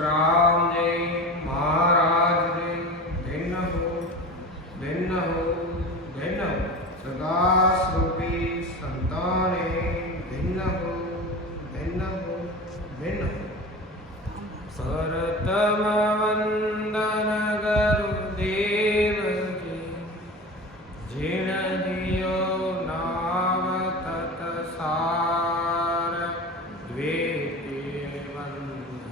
सुखराम जी महाराज जी भिन्न हो भिन्न हो भिन्न हो सदा स्वरूपी संताने भिन्न हो भिन्न हो भिन्न हो सरतम वंदन गुरुदेव जी जिण दियो नाव तत्सार द्वितीय वंदन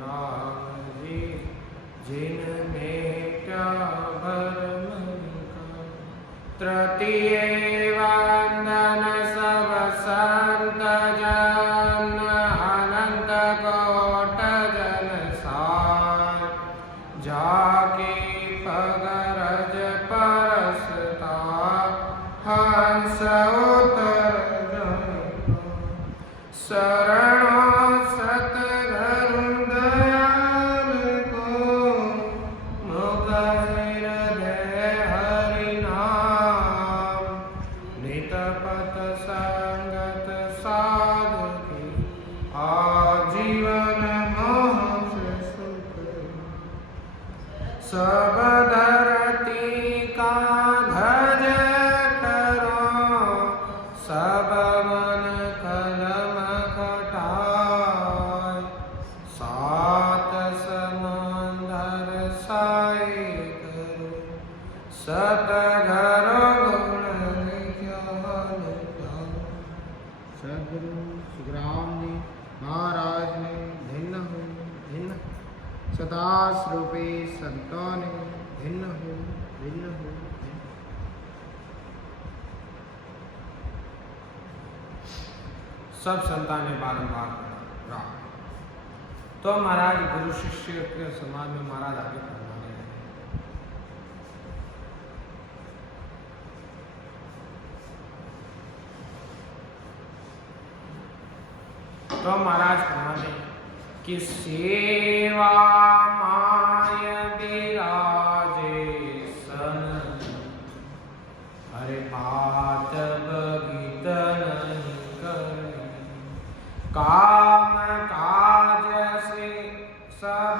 राम जी जिन में क्या भरम का तृतीय वंदन सब संत जन अनंत कोट जन सार जाके पगरज परसता हंस उतर शरणो सतगुरु दयाल को मुख हृदय हरि नाम नित पथ संगत साधकी आजीवन मोह सुख सब धरती का ध्वज करो सब मन कलम कटाय सात समंदर साई करो सतगुरु गुण ज्ञान जाओ सदगुरु सुखराम जी महाराज ने भिन्न हो भिन्न सदा स्वरूपी संतों ने भिन्न हो भिन्न हो सब संतान ने बारंबार कहा। तो महाराज गुरु शिष्य के समाज में महाराज आगे फरमाने लगे। तो महाराज फरमाने कि सेवा माय विराजे सन अरे बात बगित नहीं करे काम काज से सब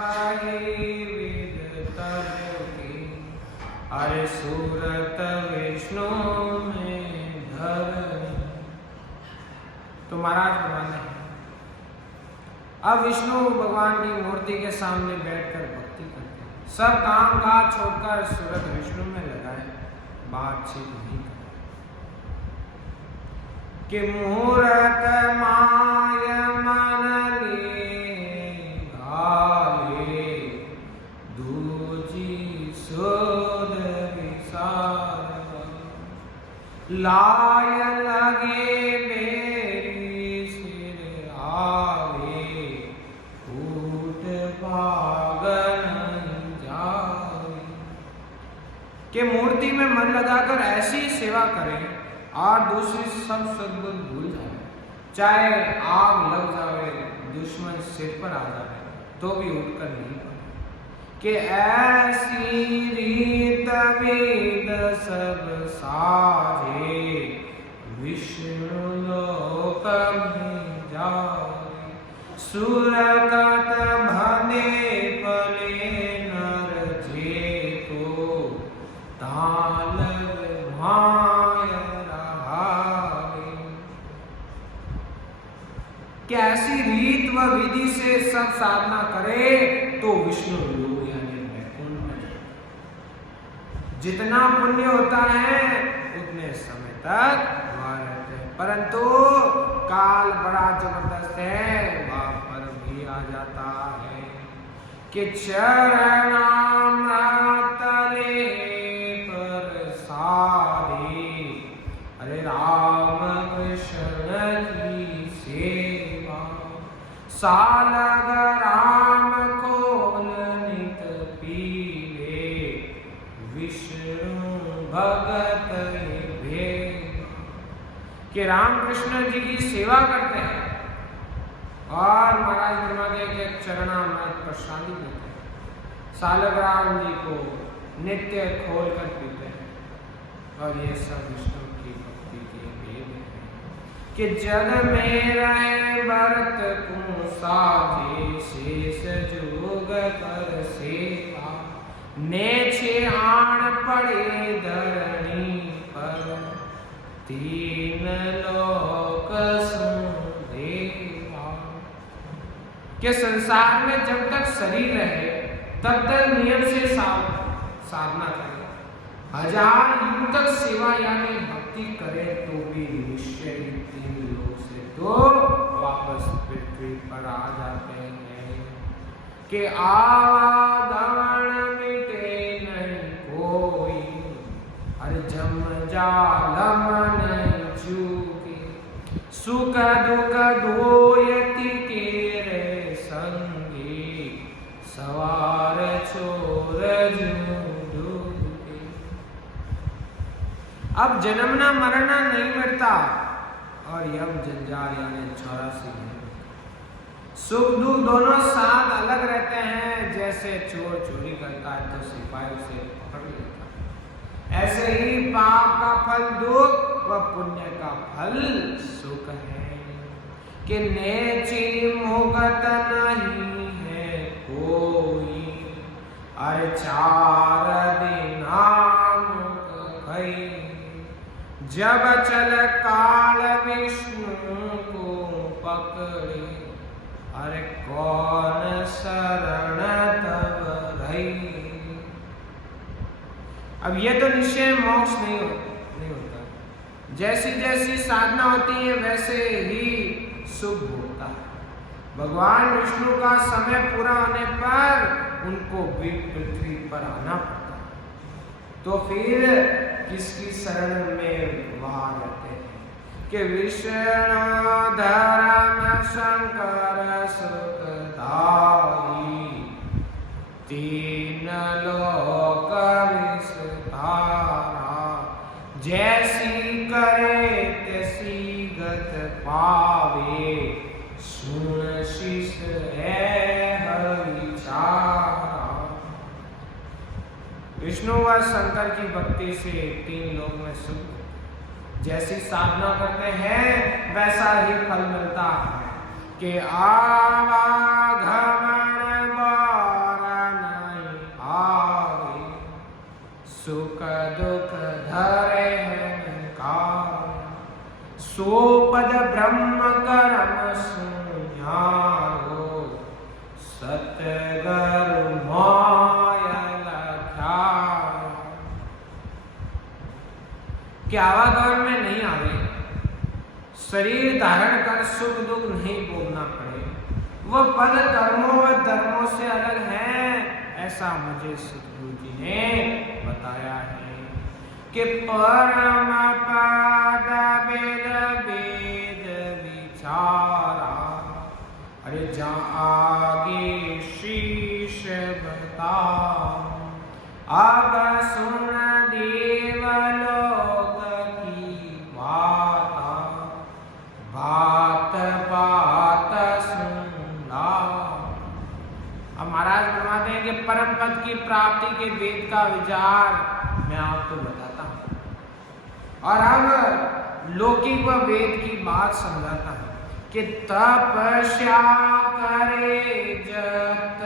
विदतर की अरे सूरत विष्णु में धर। तो महाराज फरमाने अब विष्णु भगवान की मूर्ति के सामने बैठकर भक्ति करते हैं। सब काम काज छोड़कर सूरत विष्णु में लगाए बातचीत नहीं करें कि मूरत माय मन ले घाले दूजी सोद विसार लाय लगे मेरी सिर आवे कि मूर्ति में मन लगाकर ऐसी सेवा करें और दूसरी सब सद्गुण भूल जाए, चाहे आग लग जावे दुश्मन सिर पर आ जाए तो भी उठकर नहीं पड़े कि ऐसी रीत वेद सब साझे विष्णु लोक में जाए सुरकत भने पले नर जेतो ताल माय रहावे कि ऐसी रीत व विधि से सब साधना करे तो विष्णु लोक यानी वैकुंठ में जितना पुण्य होता है उतने समय तक वहां रहते हैं, परंतु काल बड़ा जबरदस्त है, वहां पर भी आ जाता है कि चरणामृत ले पर साधे अरे राम कृष्ण की सेवा सालग राम को नित पीवे विष्णु भगत भेद कि राम कृष्ण जी की सेवा करते हैं और महाराज ब्रह्मदेव के चरणामृत प्रसादी देते हैं, सालग्राम जी को नित्य खोल कर पीते हैं और ये सब विष्णु की भक्ति के भेद हैं कि जग में रहे भरत को साजे शेष जो जोग कर सेवा, नेछे आण पड़े धरणी पर, तीन लोक सुदेवा। के संसार में जब तक शरीर रहे तब तक नियम से साधना करे, 1000 युग तक सेवा यानी भक्ति करे तो भी निश्चय तीन लोग से तो वापस पृथ्वी पर आ जाते हैं। कि आवागमन मिटे नहीं कोई, अरे जम जालम नहीं चूके, सुख दुख धोयति तेरे संगी, सवार छोर झूठे। अब जन्मना मरना नहीं मिटता और यम जंजाल यानी 84 है। सुख दुख दोनों साथ अलग रहते हैं। जैसे चोर चोरी करता है तो सिपाही उसे पकड़ लेता है, ऐसे ही पाप का फल दुख व पुण्य का फल सुख है। कि नेची मुगत नहीं है कोई, अरे 4 दिन खई, जब चल काल विष्णु को पकड़े, अरे कौन शरण तब रही। अब ये तो निश्चय मोक्ष नहीं होता, जैसी जैसी साधना होती है वैसे ही सुख होता है। भगवान विष्णु का समय पूरा होने पर उनको भी पृथ्वी पर आना पड़ता है, तो फिर किसकी शरण में वहां रहते हैं। कि विष्णु धर्म शंकर सुखदाई, तीन लोक विस्तारा, जैसी करे तैसी गत पावे, सुन शिष है विचारा। विष्णु व शंकर की भक्ति से 3 लोक में सुख, जैसी साधना करते हैं वैसा ही फल मिलता है। कि आवागमन बार नहीं आवे, सुख दुख धरे हैं कार, सो पद ब्रह्म करम सुन्यारो, सतगुरु माया लख्या। कि आवागमन में नहीं आवे, शरीर धारण कर सुख दुख नहीं भोगना पड़े, वह पद कर्मों व धर्मों से अलग है, ऐसा मुझे सतगुरु जी ने बताया है। कि परम पद वेद वेद विचारा, अरे जहाँ आगे शीश बता, अब सुन देवलोक की बाता, बात बात सुनना। अब महाराज फरमाते हैं कि परम पद की प्राप्ति के वेद का विचार मैं आपको बताता हूं, और अब लौकिक व वेद की बात समझाता हूं। कि तपस्या करे जत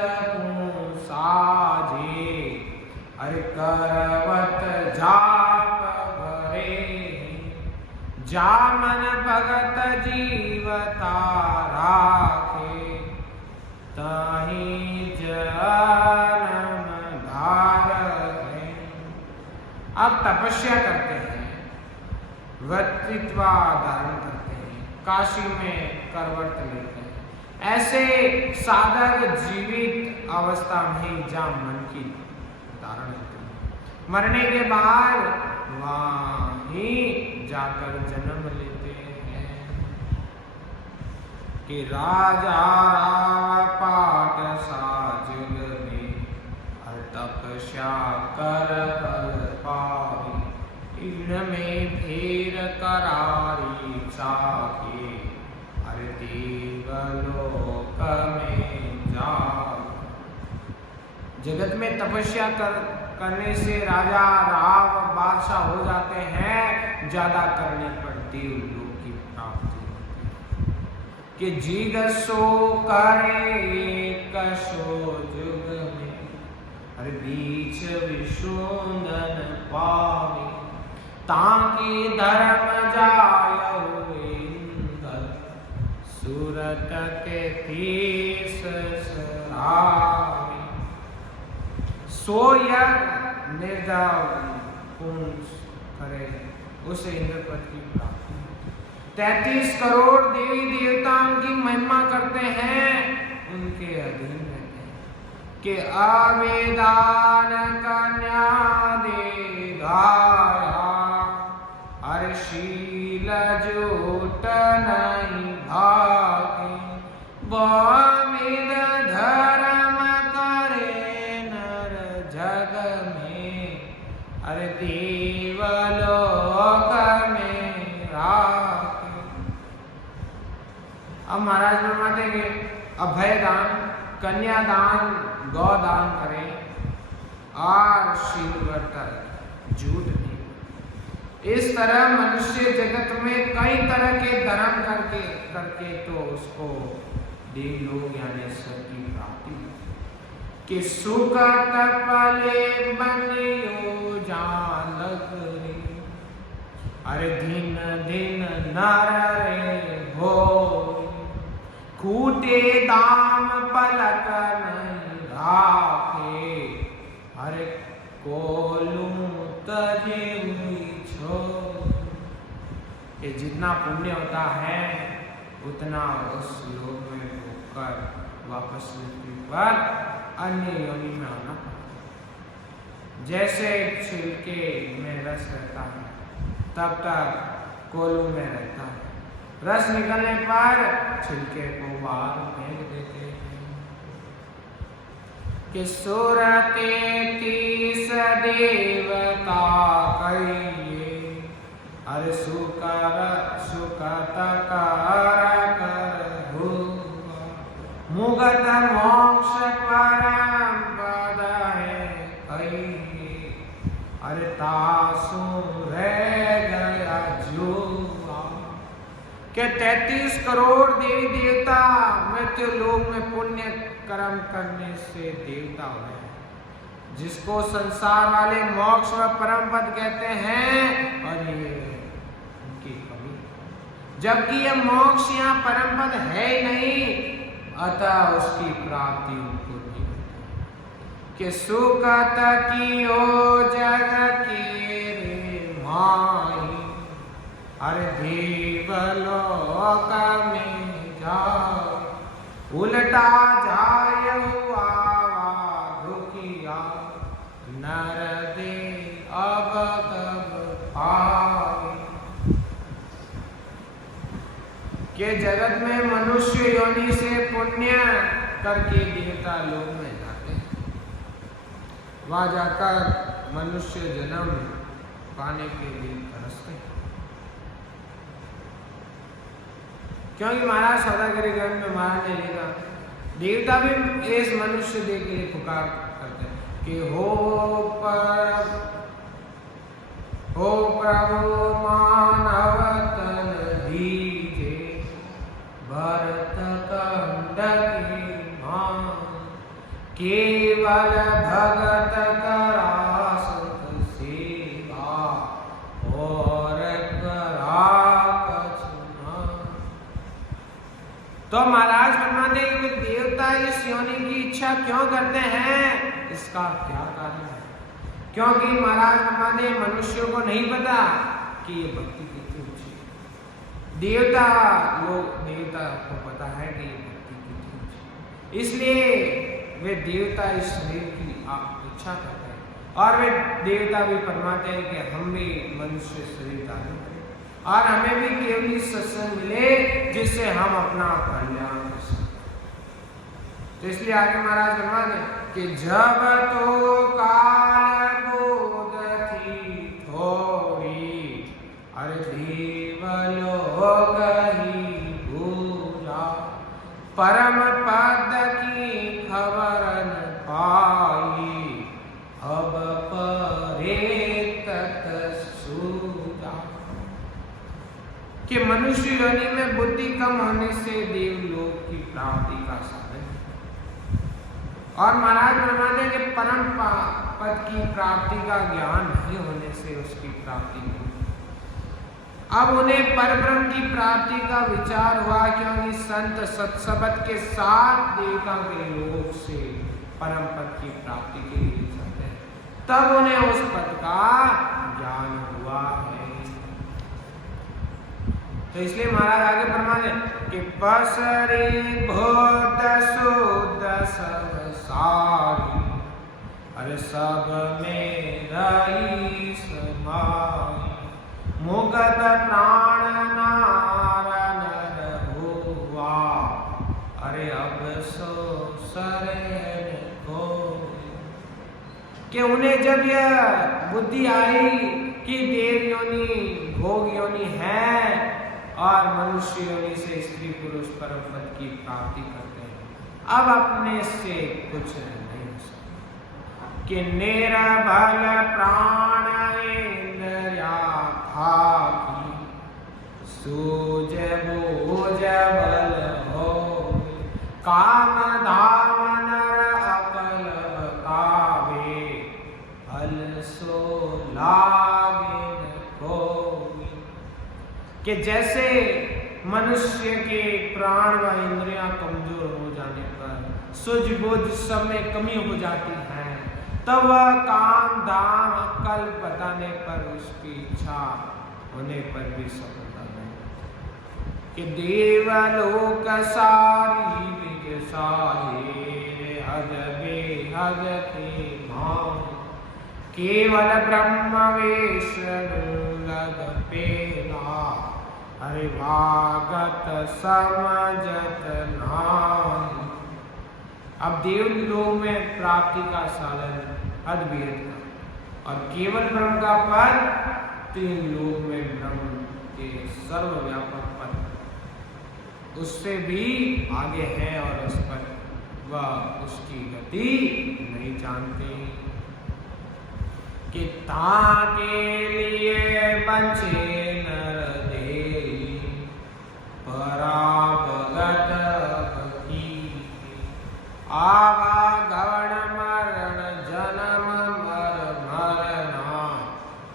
साजे, अरे करवत जाप भरे, जामन भगत जीवता राखे, ताहि जन्म धारे। अब तपस्या करते हैं, व्यक्तित्व धारण करते हैं, काशी में करवट लेते हैं, ऐसे साधक जीवित अवस्था में जहाँ मन की धारण होते हैं, मरने के बाद वहीं जाकर जन्म लेते हैं। कि राजा पाठ साजुग में, तपस्या कर पावी, इनमें फिर करारी चाहे, अरे देवलोक में जा। जगत में तपस्या करने से राजा राव बादशाह हो जाते हैं, ज्यादा करने पर देवलोक की प्राप्ति होती है। कि जिग सो करे कशो जुग में, अरे बीच विशोंदन पावे, ताकि धर्म जायो इंदर, सूरत के तीस सरावे। सो यज्ञ निर्दव पूर्ण करे, उसे इंद्रपद की प्राप्ति। 33 करोड़ देवी देवता उनकी महिमा करते हैं, उनके अधीन रहते हैं। कि आवेदान कन्या दे गाया, हर्षील जोट नहीं भागे, बहुविध धर्म करे नर जग में, अरे देवलोक में राखे। अब महाराज फरमाते कि अभय दान, कन्यादान, गौदान करें और शील व्रत झूठ नहीं। इस तरह मनुष्य जगत में कई तरह के धर्म करके तो उसको देवलोक यानी ईश्वर की प्राप्ति। कि सुख तपले बनियो जान लगे, अरे दिन दिन नर रे हो, खूटे दाम पलक नहीं राखे, अरे कोलू तजे हुई छो। ये जितना पुण्य होता है उतना उस लोक में होकर वापस पृथ्वी पर अन्य योनि में आना पड़ता। जैसे छिलके में रस रहता है तब तक कोलू में रहता है, रस निकलने पर छिलके को बाहर फेंक देते हैं। कि सुरते तीस देवता कहिए, अरे सुकर सुकत कर हुआ, मुगत मोक्ष परम पद है कहिए, अरे तासु रह गया जुआ। के 33 करोड़ देवी देवता मृत्यु लोक में पुण्य कर्म करने से देवता हो गए, जिसको संसार वाले मोक्ष व परम पद कहते हैं, और ये उनकी कमी, जबकि यह मोक्ष या परम पद है ही नहीं, अतः उसकी प्राप्ति उनको नहीं होती। कि सुखत की ओ जग की रे माई, अरे देवलोक में जाओ, उल्टा जाय हुआ दुखिया, नर दे अब कब पाए। के जगत में मनुष्य योनि से पुण्य करके देवता लोक में जाते हैं, वहां जाकर मनुष्य जन्म पाने के लिए तरसते हैं। क्योंकि महाराज सौदागरी ग्रंथ में महाराज ने लिखा, देवता भी इस मनुष्य देह के लिए पुकार करते हैं कि हो प्रभु मानव तन दीजे, भरत कंड की मान, केवल भगत करासत सेवा, और करा कछुना। तो महाराज फरमाते हैं कि देवता इस योनि की इच्छा क्यों करते हैं, इसका क्या कारण है? क्योंकि महाराज फरमाते हैं मनुष्यों को नहीं पता कि ये भक्ति कितनी ऊंची है। देवता को पता है कि ये भक्ति कितनी ऊंची, इसलिए वे देवता इस शरीर की इच्छा करते हैं, और वे देवता भी फरमाते हैं कि हम भी मनुष्य शरीर धारण करें और हमें भी केवल सत्संग मिले जिससे हम अपना कल्याण कर सकें। तो इसलिए आगे महाराज फरमाते हैं कि जब तो काल बोध थी थोड़ी, अरे देवलोक ही भूला, परम पद की खबर न पाई, अब परे तत सूझा। कि मनुष्य योनि में बुद्धि कम होने से देवलोक की प्राप्ति का साधन, और महाराज फरमाते हैं कि परम पद की प्राप्ति का ज्ञान नहीं होने से उसकी प्राप्ति नहीं। अब उन्हें परब्रह्म की प्राप्ति का विचार हुआ, क्योंकि संत सत्सबद के साथ देवता के योग से परम पद की प्राप्ति के लिए जाते हैं, तब उन्हें उस पद का ज्ञान हुआ है। तो इसलिए महाराज आगे फरमाते कि बसरी भूत शुद्ध सब सारी, अरे सब में रही समाई, मुगत प्राण नारायण हुआ, अरे अब सो शरण को। कि उन्हें जब यह बुद्धि आई कि देव योनि भोग योनि है और मनुष्य योनि से स्त्री पुरुष परम पद की प्राप्ति करते हैं, अब अपने से कुछ नहीं हो सकता। कि निरबल प्राण इंद्रिया भागी, सूझ बूझ बल हो, काम धाम नर अकल कावे, फल सो लागे को। कि जैसे मनुष्य के प्राण व इंद्रियां कमजोर हो जाने पर, सूझ बूझ सब में कमी हो जाती है, तब वह काम दाम अक्ल बताने पर उसकी इच्छा होने पर भी सफलता नहीं। कि देवलोक सारी विग सारे, हद बेहद के भाव, केवल ब्रह्म वेश लग पेला, अरे भागत समझत नाहि। अब देवलोक में प्राप्ति का साधन अद्भुत का, और केवल ब्रह्म का पद तीन लोक में ब्रह्म के सर्वव्यापक पद उससे भी आगे है, और उस पर वह उसकी गति नहीं जानते। कि ताके लिए बंचे नर देई, पराभगत की, आवागण मरण जन्म मर मरना,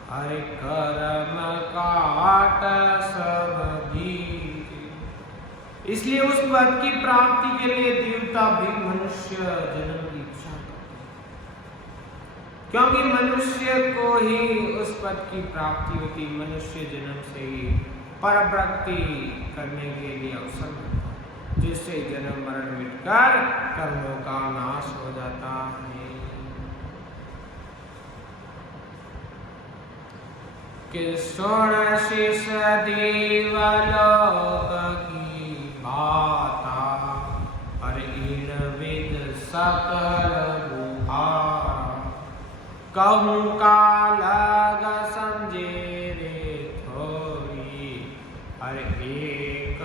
हरि कर्म काट सब दीते। इसलिए उस पद की प्राप्ति के लिए देवता भी मनुष्य जन्म की इच्छा करते हैं, क्योंकि मनुष्य को ही उस पद की प्राप्ति होती। मनुष्य जन्म से ही परभक्ति करने के लिए अवसर मिलता है, जिससे जन्म मरण मिटकर कर्मों का नाश हो जाता है। कि सुन शिष देवलोक की बाता, और इन विद सकल बुहारा, कहूँ का लग समझे रे थोड़ी, हर एक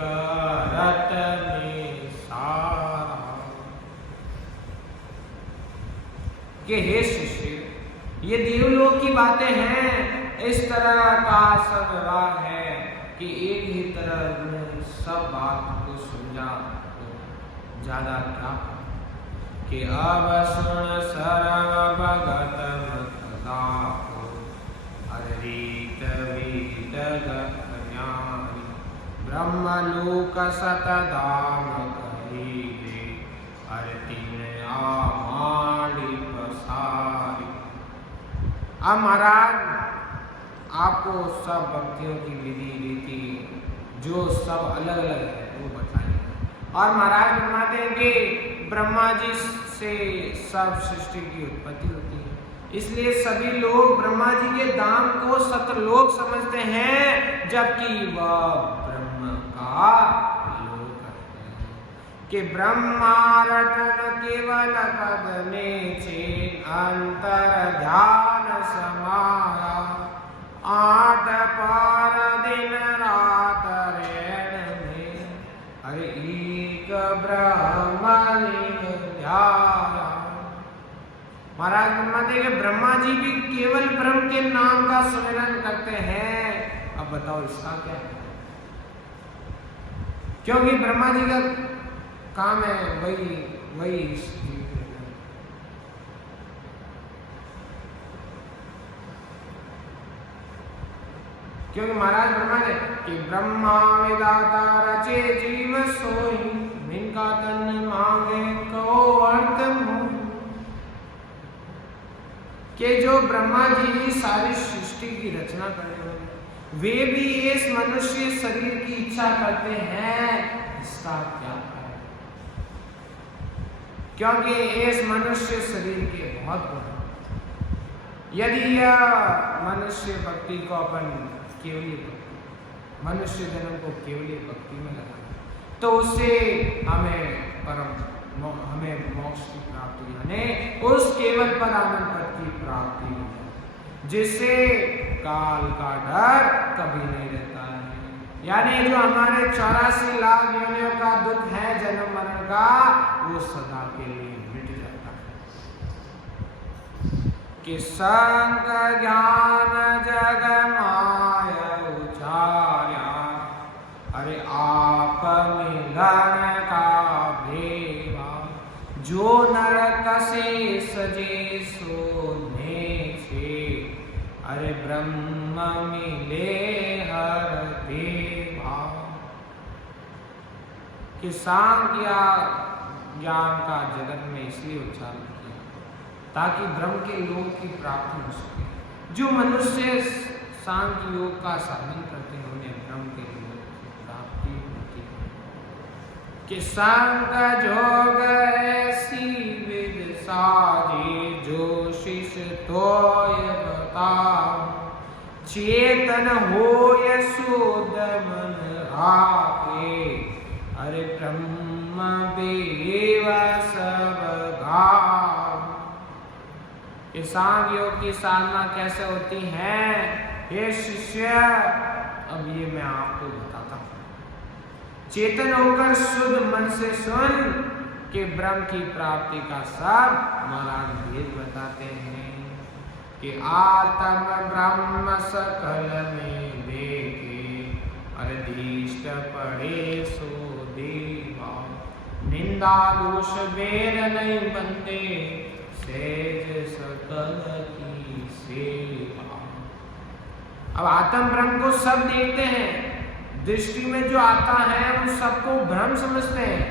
रत में सारा। कि हे शिष्य, ये देवलोक की बातें हैं, इस तरह का सब व्यवहार है कि एक ही तरह सब बात को समझा तो ज्यादा क्या। कि अब सुन सर्व भगत मत रीत वीत ज्ञानी, ब्रह्मलोक सतधाम कहीरे, हर तीन आमाड़ी पसारी। अब महाराज आपको सब भक्तियों की विधि रीति जो सब अलग अलग है वो बताएंगे। और महाराज बताते हैं कि ब्रह्मा जी से सब सृष्टि की उत्पत्ति होती है, इसलिए सभी लोग ब्रह्मा जी के धाम को सतलोक समझते हैं, जबकि वह ब्रह्म का लोक है। कि ब्रह्मा रटन केवल पद में छेन, अंतर ध्यान समाया, आठ पार दिन रात रैन में, हरि एक ब्रह्म ध्याया। महाराज बताते कि ब्रह्मा जी भी केवल ब्रह्म के नाम का स्मरण करते हैं। अब बताओ इसका क्या है? क्योंकि ब्रह्मा जी का काम है वही क्योंकि महाराज ब्रह्मा ने कि ब्रह्मा विदाता रचे जीव सोई, इनका तन मांगे को अर्थ मोहि। कि जो ब्रह्मा जी सारी सृष्टि की रचना करने वाले, वे भी इस मनुष्य शरीर की इच्छा करते हैं, इसका क्या है? क्योंकि इस मनुष्य शरीर के बहुत गुण, यदि यह मनुष्य भक्ति को अपन केवली भक्ति, मनुष्य जन्म को केवली भक्ति में लगाना, तो उससे हमें मोक्ष की प्राप्ति, यानी उस केवल पर आनंद पद की प्राप्ति, जिससे काल का डर कभी नहीं रहता है। यानी जो हमारे 84 लाख योनियों का दुख है जन्म मरण का, वो सदा के लिए मिट जाता है। कि संग ज्ञान जग माया उचार्या, अरे आप मिलन का भेवा, जो नरक से सजे सोने से, अरे ब्रह्म मिले हर देवा। कि सांख्य ज्ञान का जगत में इसलिए उच्चारण किया ताकि ब्रह्म के योग की प्राप्ति हो सके। जो मनुष्य सांख्य योग का साधन करते हैं उन्हें ब्रह्म के योग की प्राप्ति होती है। कि संग जोग ऐसी विद साजे, जो शिष तोय बताओ, चेतन होय शुद्ध मन राखे, अरे ब्रह्म देव सब गाओ। इस सांग योग की साधना कैसे होती है हे शिष्य, अब ये मैं आपको बताता हूँ। चेतन होकर शुद्ध मन से सुन कि ब्रह्म की प्राप्ति का सब महाराज भेद बताते हैं। कि आत्म ब्रह्म सकल में देखे, अरधीष्ट पड़े सो देवा, निंदा दोष बेर नहीं बनते, सेज सकल की सेवा। अब आत्म ब्रह्म को सब देखते हैं, दृष्टि में जो आता है वो सबको ब्रह्म समझते हैं,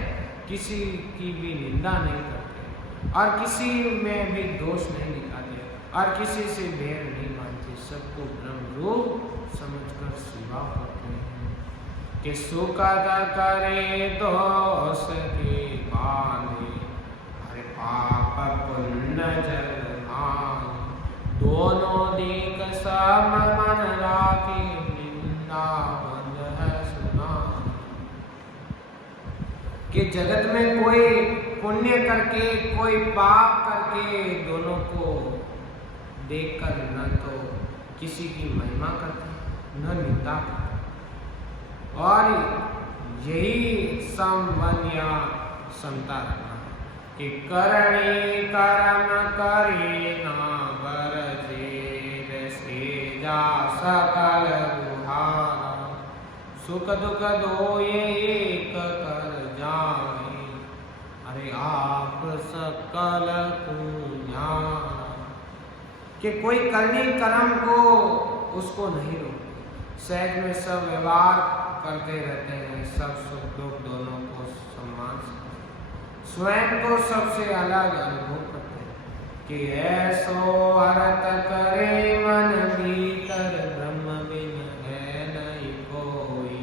किसी की भी निंदा नहीं करते और किसी में भी दोष नहीं दिखाते और किसी से भेद नहीं मानते, सबको ब्रह्म रूप समझकर सेवा करते हैं। कि सुख करे दोष के बांधे, अरे पाप पुण्य जल मान, दोनों देख सब मन राखे, निंदा बंद है सुना। कि जगत में कोई पुण्य करके कोई पाप करके दोनों को देखकर न तो किसी की महिमा करते न निंदा करते, और यही समवन या समता रखना कि करणी कर्म करे ना बरजे, से जा सकल गुहारा, सुख दुख दो ये एक कर जाए, अरे आप सकल जान। कि कोई करनी कर्म को उसको नहीं रोकते, सहज में सब व्यवहार करते रहते हैं, सब सुख दुख दोनों को सम्मान से, स्वयं को सबसे अलग अनुभव करते हैं। कि ऐसो अर्थ करे मन भीतर, ब्रह्म बिन है नहीं कोई,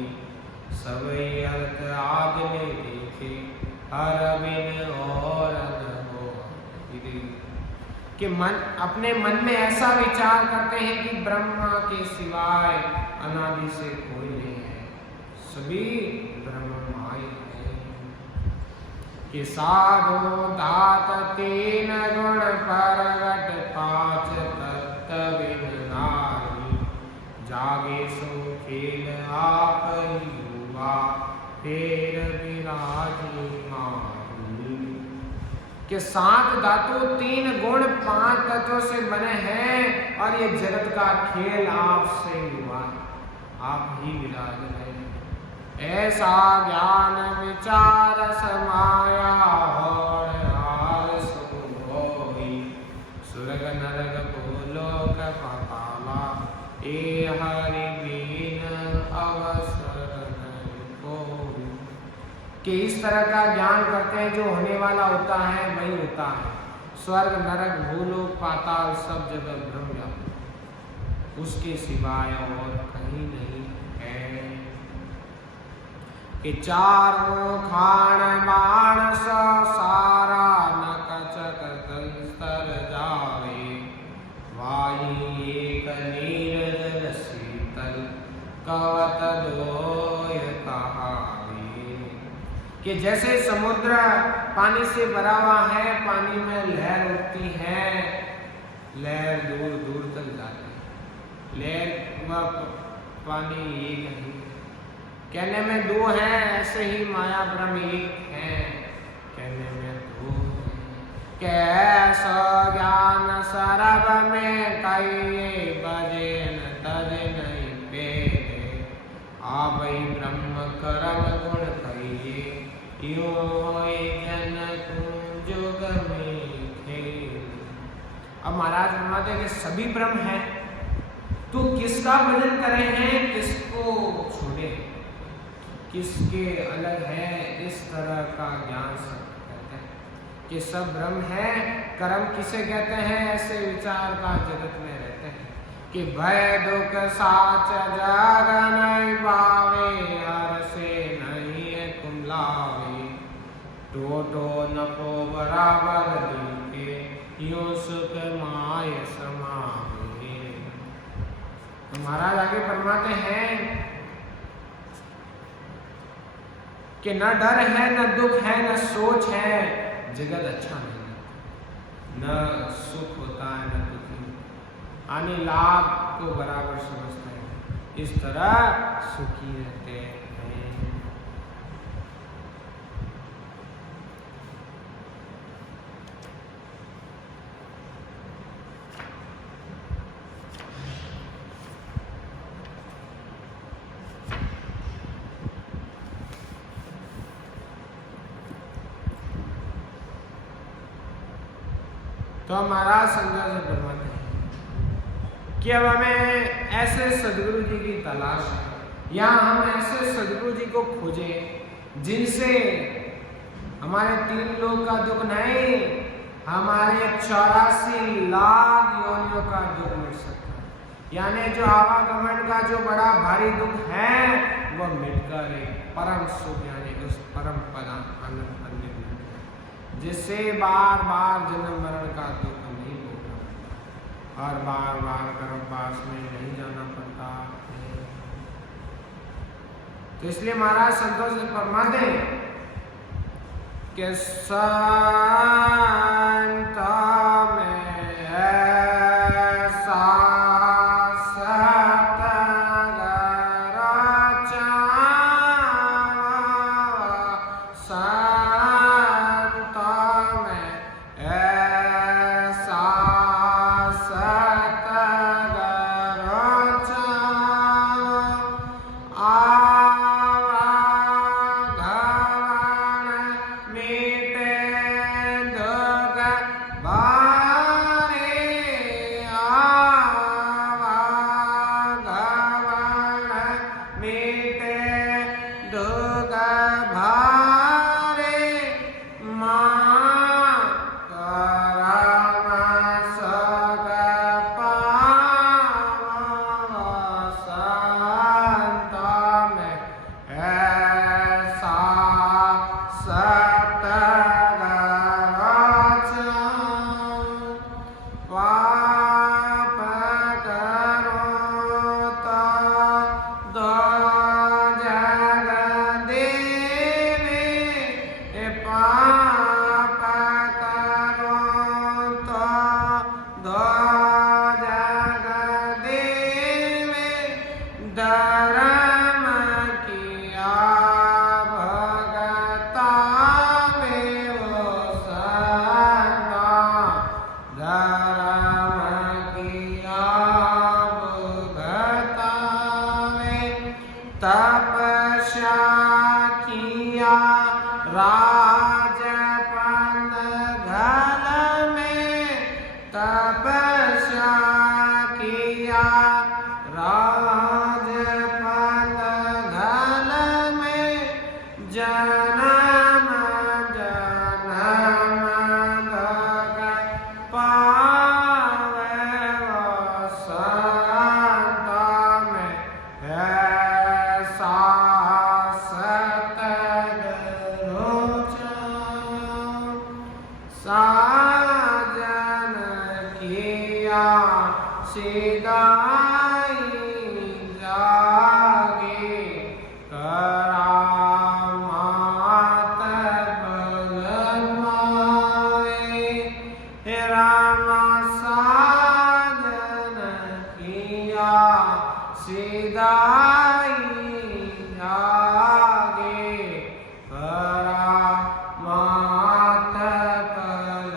सब अर्थ आग में देखे, हर बिन और न हो। कि मन अपने मन में ऐसा विचार करते हैं कि ब्रह्मा के सिवाय अनादि से कोई नहीं है, सभी ब्रह्ममय है। कि साधु दात तीन गुण परगट, पांच तत्व बिन नारी, जागे सो खेल आप युवा, फेर विराजी माही। कि 7 धातु 3 गुण 5 तत्वों से बने हैं और ये जगत का खेल आपसे हुआ, आप ही विराज रहे। ऐसा ज्ञान विचार समाया, और सुख होई, स्वर्ग नरक भूलोक पाताला, ए हरि कि इस तरह का ज्ञान करते हैं जो होने वाला होता है वही होता है। स्वर्ग नरक भूलोक पाताल सब जगह ब्रह्म व्यापक, उसके सिवाय और कहीं नहीं है। कि चारों खान बाण सारा न कचक तर जावे, वाई एक नीरज शीतल कवत दोय कहावे। कि जैसे समुद्र पानी से भरा हुआ है, पानी में लहर उठती है, लहर दूर दूर तक जाती है, लहर व पानी एक नहीं, कहने में दो है, ऐसे ही माया ब्रह्म एक है, कहने में दो है। कैसा ज्ञान सरब में कई बजे न तज नहीं पेरे, आवई ब्रह्म करम गुण कहिए, यो जन जुग में खेल। अब महाराज फरमाते हैं कि सभी ब्रह्म है, तो किसका भजन करे हैं, किसको छोड़े, किसके अलग है, इस तरह का ज्ञान सब कहते हैं कि सब ब्रह्म है। कर्म किसे कहते हैं, ऐसे विचार का जगत में रहते हैं कि भय दुख साच जग नहीं पावे, हर से नहीं कुमलावे, टोटो नपो बराबर दीके, यो सुख माय समावे। तो महाराज आगे फरमाते हैं कि न डर है, न दुख है, न सोच है, जगत अच्छा नहीं लगता, न सुख होता है न दुख, यानी लाभ को बराबर समझते हैं, इस तरह सुखी रहते हैं। तो महाराज संजय से फरमाते हैं कि अब हमें ऐसे सदगुरु जी की तलाश है, या हम ऐसे सदगुरु जी को खोजें जिनसे हमारे 3 लोक का दुख नहीं, हमारे 84 लाख योनियों का दुख मिट सकता है। यानी जो आवागमन का जो बड़ा भारी दुख है वह मिटकर एक परम सुख, यानी उस परम पद आनंद जिससे बार बार जन्म मरण का दुख नहीं होगा और बार बार गर्भवास में नहीं जाना पड़ता। तो इसलिए महाराज संतोष से फरमाते कि संत में ऐसा सीधाई जागे करामात बलमाए। हे राम साजन किया सीधाई जागे करामात बल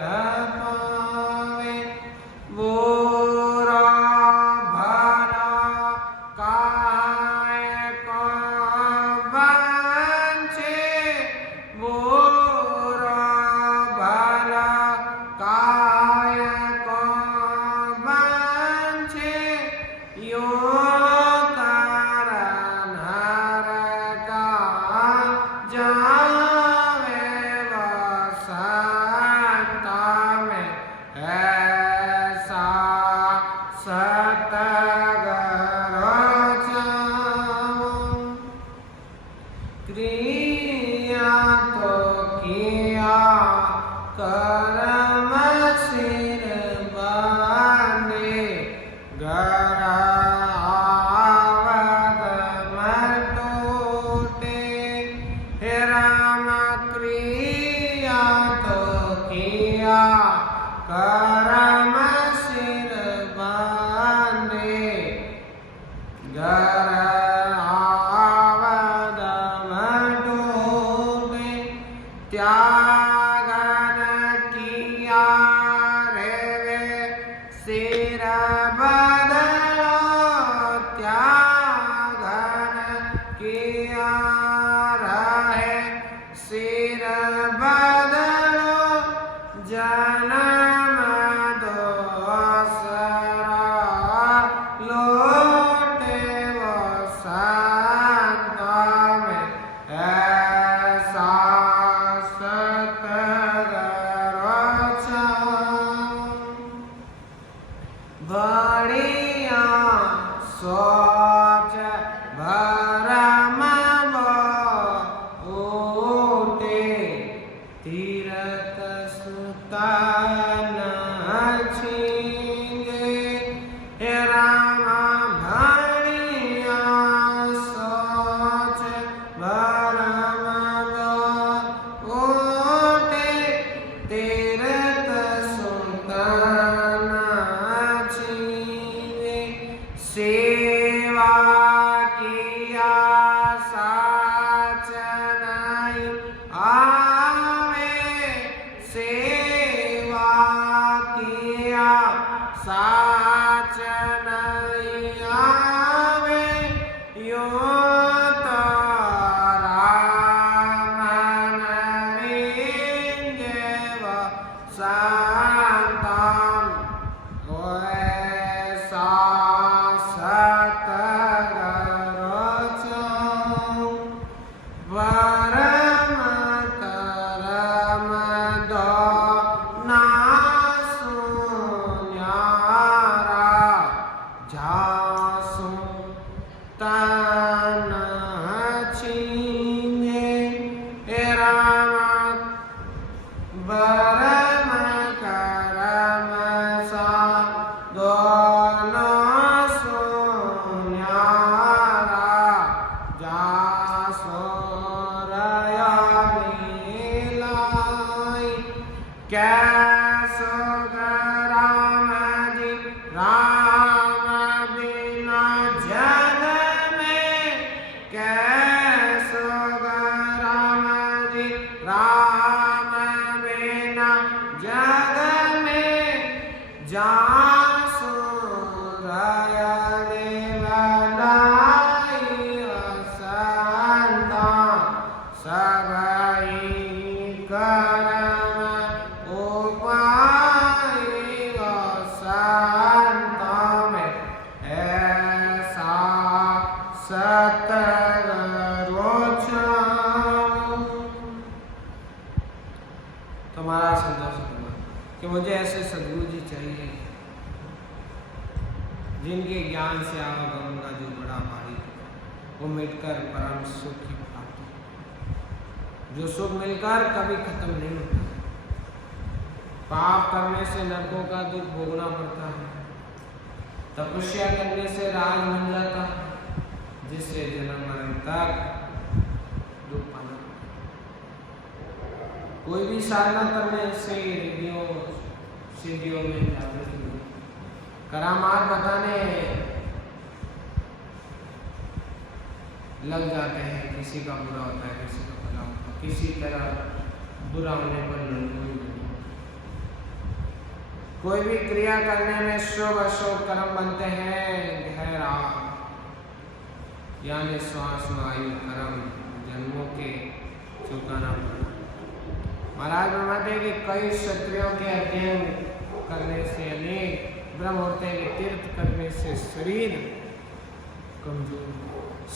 पावे। बुरा भला काय को बंचे, बुरा भला काय को बंचे। यो कारण का जावे वसंता में, ऐसा सतगर जाऊं। क्रिया तो किया कर्म सिर बांधे, घर आवत मर टूटे। हे राम क्रिया तो किया कर्म सिर बांधे, घर आवत मर टूटे। त्यागन किया रे सिर बदलो, त्यागन किया रहे सिर बदलो। जन्म दोसरा लोटे वसंत में, ऐसा सतगर जाऊं। बढ़िया सोच भरम उठे, तीरथ सुतन छींगे। हे राम बढ़िया सोच भरम उठे, तीरथ सुतन छींगे। सेवा किया साच नहीं आवे, सेवा किया साच नहीं आवे। यो तो राम नरेंगे वसंतम, ऐसा सतगर जाऊं। वरम करम दो ना सुन्यारा, जासु तन छीने। हे राम वरम करम सा दोनों सुन्यारा, जासु रया मिलाई। कैसो राम जी राम बिना जग में, कैसो राम जी राम बिना जग में। जासु रया देवलाई वसंता, सबई कर्म उपाय वसंत में, ऐसा सतगर जाऊं। तो महाराज संतोष कि मुझे ऐसे सद्गुरु जी चाहिए जिनके ज्ञान से आवागमन का जो बड़ा भारी वो मिटकर परम सुख की प्राप्ति, जो सुख मिलकर कभी खत्म नहीं होता। पाप करने से नरकों का दुख भोगना पड़ता है, तपस्या करने से राज बन जाता है, जिससे जन्म मरण तक दुख पाना। कोई भी साधना करने से सिद्धियों में जागृति हुई, करामात बताने लग जाते हैं। किसी का बुरा होता है, किसी का भला होता है, किसी तरह बुरा होने पर लड़कों। कोई भी क्रिया करने में शुभ अशुभ कर्म बनते हैं। गहरा यानी श्वास वायु कर्म जन्मों के चुकाना पड़ा। महाराज बताते कि कई क्षत्रियों के अध्ययन करने से, अनेक ब्रह्मोत्तर के तीर्थ करने से शरीर कमजोर,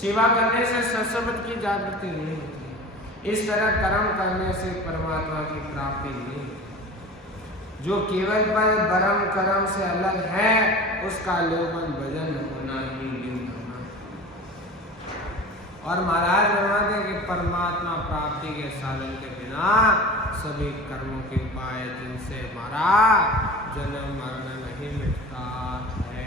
सेवा करने से सत्संग की जागृति नहीं होती। इस तरह कर्म करने से परमात्मा की प्राप्ति नहीं होती। जो केवल पर ब्रह्म कर्म से अलग है, उसका लोभन भजन होना ही लिंग होना। और महाराज बताते कि परमात्मा प्राप्ति के साधन के बिना सभी कर्मों के उपाय जिनसे हमारा जन्म मरण नहीं मिटता है।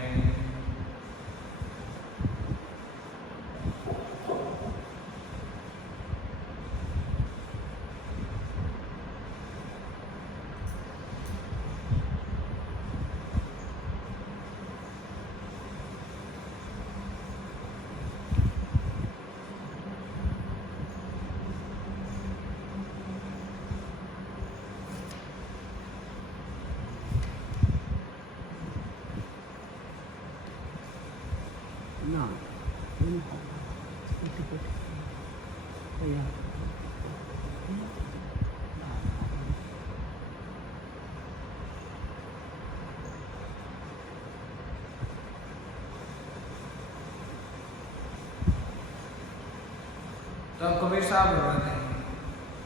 तो कबीर साहब बताते हैं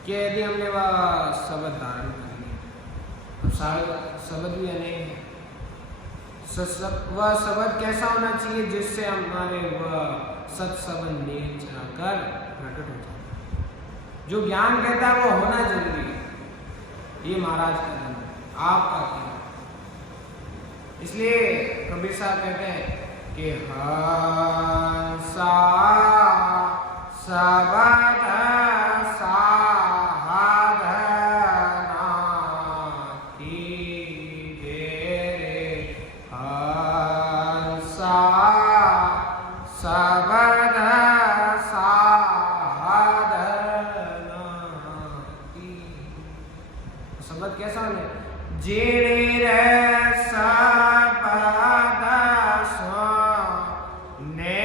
कि यदि हमने वह शब्द धारण कर लिया, अब शब्द भी अनेक है। वह शब्द कैसा होना चाहिए जिससे हमारे वह सत्सबंध नील चलाकर प्रकट हो जाए। जो ज्ञान कहता है वो होना जरूरी है। ये महाराज का धर्म है, आपका कहना। इसलिए कबीर साहब कहते हैं कि हंसा सबद साधना कीजे, हंसा सबद साधना की। शब्द कैसा होने? जेड़े रे सबद ने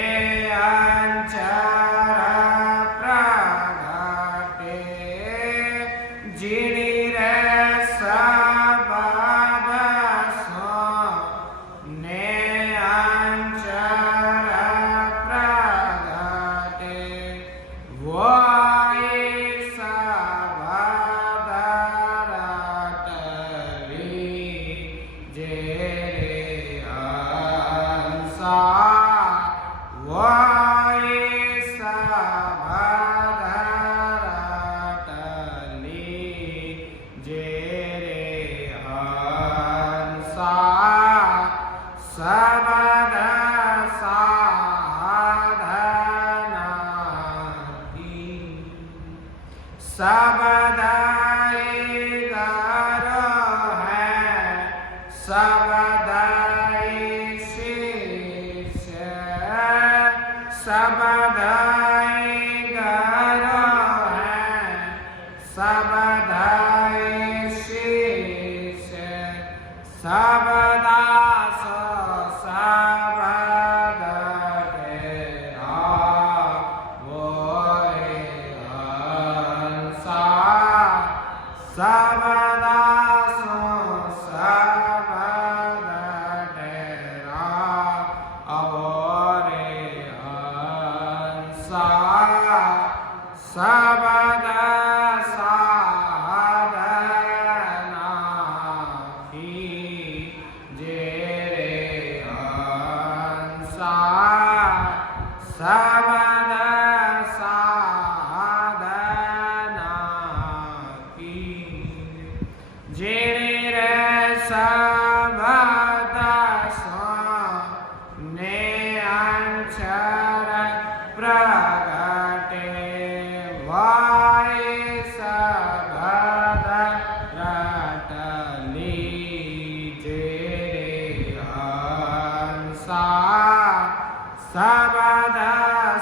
सबदा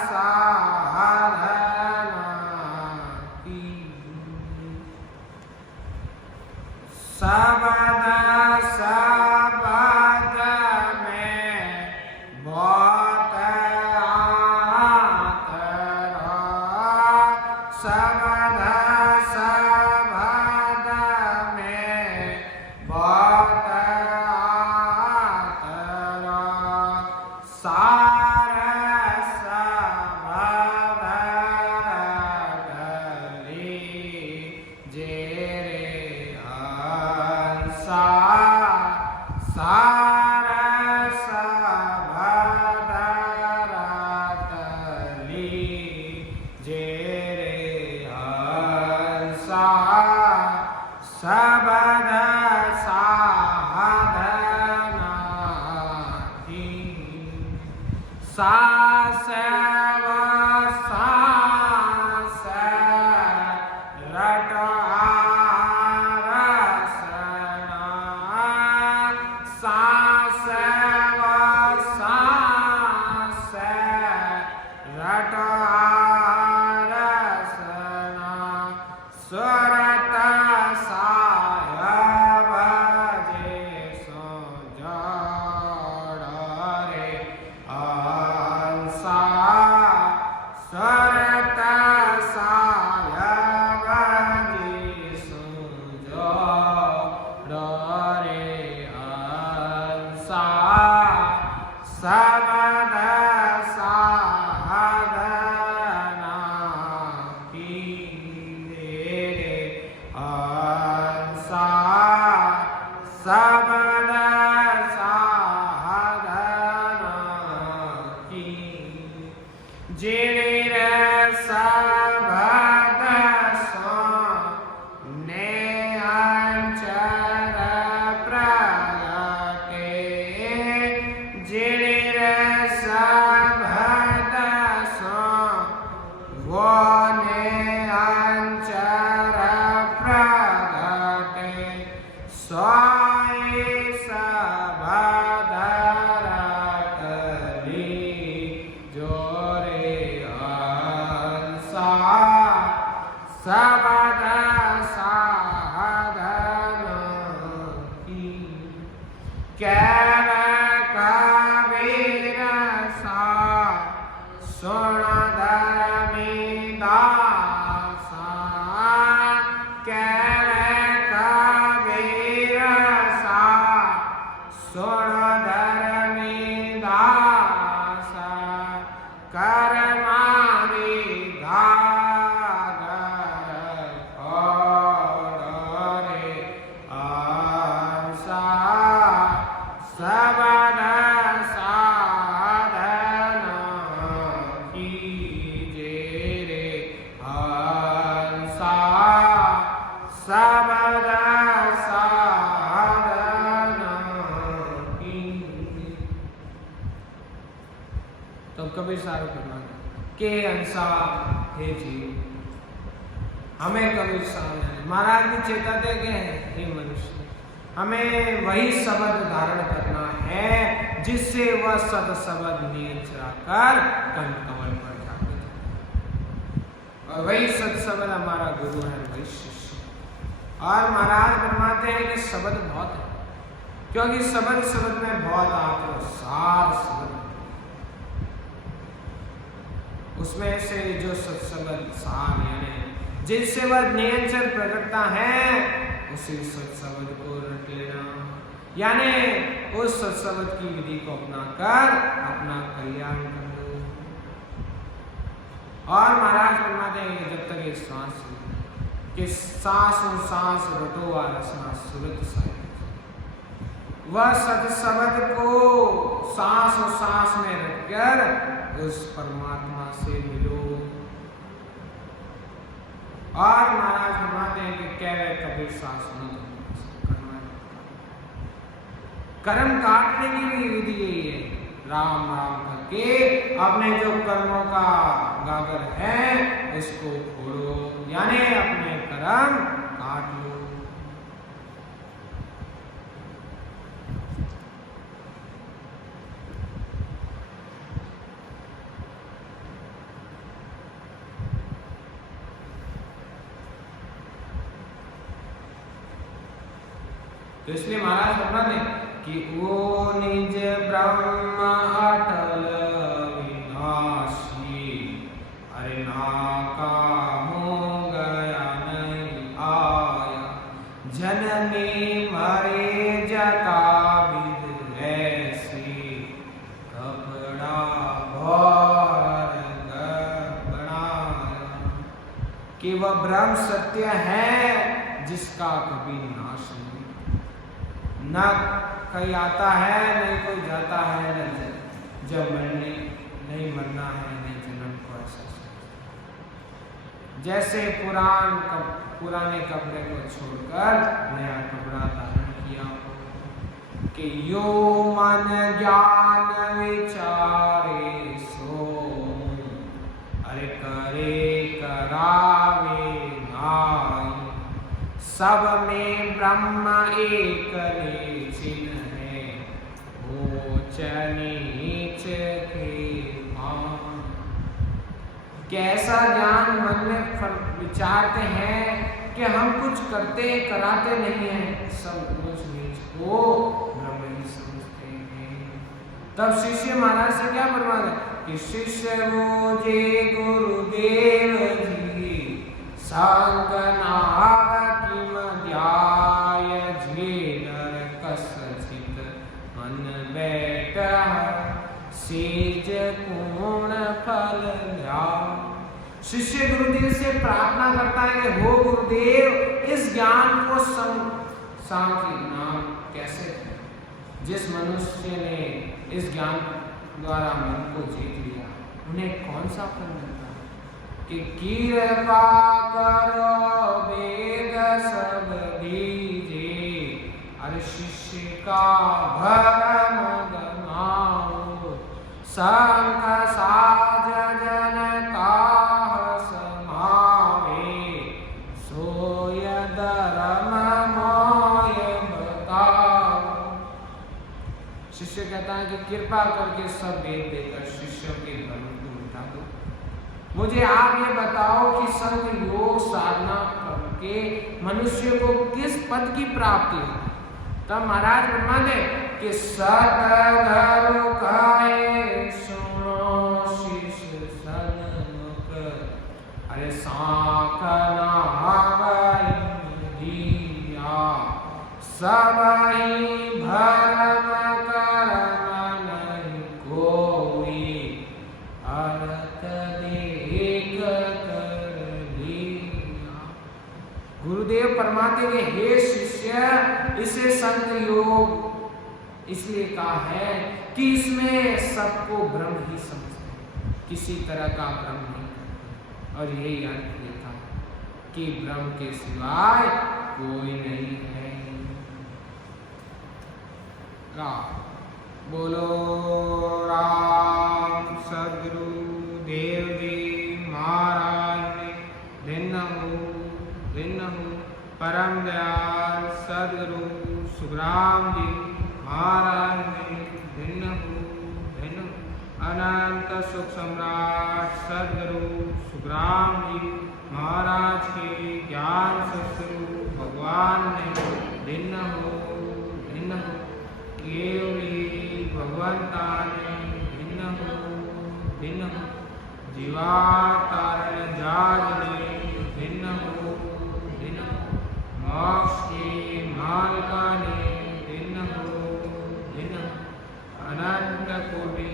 साधना की सबदा सबद में बहुत आतरा सबदा सबद में बहुत आतरा सार सबद रगली जे सार सबद रतली जे रे हंसा सबद साधना की सास व सास रट सास व सास रट रसना सुरत सायब जे सो जड़ रे अंसा सुरत सायब जे सो जड़ रे सबद साधना की अंसा सबद साधना की जिने सबद सो ने अंचर प्रगटे जिने सबद सो वो ने अंचर प्रगटे सोई सबद रटली जोरे हंसा सबद साधना की कैर कबीर सा सुन धर्मीदासा कैर कबीर सा सुन धर्मीदासा कर मारी घाघर और रे अंसा सबद साधना की जे रे हंसा सबद साधना की। तो कबीर साहब फरमाते के अंसा हे जीव हमें कबीर साहब महाराज भी चेताते के हे मनुष्य हमें वही शब्द धारण करना है जिससे वह सद शब्द नील चढ़ाकर कंठ कमल पर जाते थे और वही सद शब्द हमारा गुरु है वही शिष्य। और महाराज फरमाते हैं कि शब्द बहुत है क्योंकि शब्द में बहुत आते सार शब्द उसमें से जो सत्संग सार यानी जिससे वह नियंत्रण प्रकटता है उसी सत्संग को रट लेना यानी उस सत्संग की विधि को अपनाकर अपना कल्याण कर लो। और महाराज फरमाते हैं जब तक ये सांस कि सांस रटो रसना सुरत साई वह सत्संग को सांस में रखकर उस परमात्मा से मिलो। और महाराज फरमाते हैं कि कह कबीर सांस कर्म काटने की भी विधि यही है राम राम करके अपने जो कर्मों का गागर है इसको फोड़ो यानी अपने कर्म काट लो। तो इसलिए महाराज फरमाते कि वो निज ब्रह्म अटल विनाशी, अरे ना कामो गया नहीं आया, जननी मरे जता विद ऐसी, कपड़ा भर बनाया। कि वह ब्रह्म सत्य है जिसका कभी नाश नहीं, न कहीं आता है नहीं कोई जाता है, न जब मरने नहीं मरना है नहीं जन्म को ऐसा। जैसे पुराने कपड़े को छोड़कर नया कपड़ा धारण किया हो, कि यो मन ज्ञान विचारे सो, अरे करे करावे नाई, सब में ब्रह्म एक निचिन है, ऊंच नीच के मान। कैसा ज्ञान मन में विचारते हैं कि हम कुछ करते कराते नहीं हैं, सब ऊंच नीच को ब्रह्म ही समझते हैं। तब शिष्य महाराज से क्या फरमाते कि शिष्य मुझे गुरुदेव जी संग नाग किम ध्याय झेलर कसचित मन बैठ सेज पूर्ण फल ध्यान। शिष्य गुरुदेव से प्रार्थना करता है कि हो गुरुदेव, इस ज्ञान को नाम कैसे, जिस मनुष्य ने इस ज्ञान द्वारा मन को जीत लिया उन्हें कौन सा फल मिलता है? कि कृपा करो वेद सब दीजे, अरे शिष्य का भरम गनाओ, संग साज जन काह समावे, सोय धर्म मोय बताओ। शिष्य कहता है कि कृपा करके सब वेद देकर शिष्यों के धर्म को मिटा दो, मुझे आप ये बताओ कि संग योग साधना करके मनुष्य को किस पद की प्राप्ति है? तब महाराज ब्रह्मा ने कि सतगुरु कहे सुनो शिष्य सन्मुख, अरे साकना दिया, सबई भरम करम नहीं कोई, अर्थ देख कर लिया। गुरुदेव परमात्मा के हे शिष्य, इसे संत योग इसलिए कहा है कि इसमें सबको ब्रह्म ही समझते हैं, किसी तरह का ब्रह्म नहीं करते, और यही अर्थ देखा कि ब्रह्म के सिवाय कोई नहीं है। बोलो राम सद्गुरु देव जी महाराज ने भिन्न हो परम दयाल सद्गुरु सुखराम जी महाराज ने भिन्न हो अनंत सुख सम्राट सद्गुरु सुखराम जी महाराज के ज्ञान सद्गुरु भगवान ने भिन्न हो केवली भगवंता ने भिन्न हो जीवातारण जाज ने भिन्न हो मोक्ष के मालिका ने भिन्न हो अनंत कोटि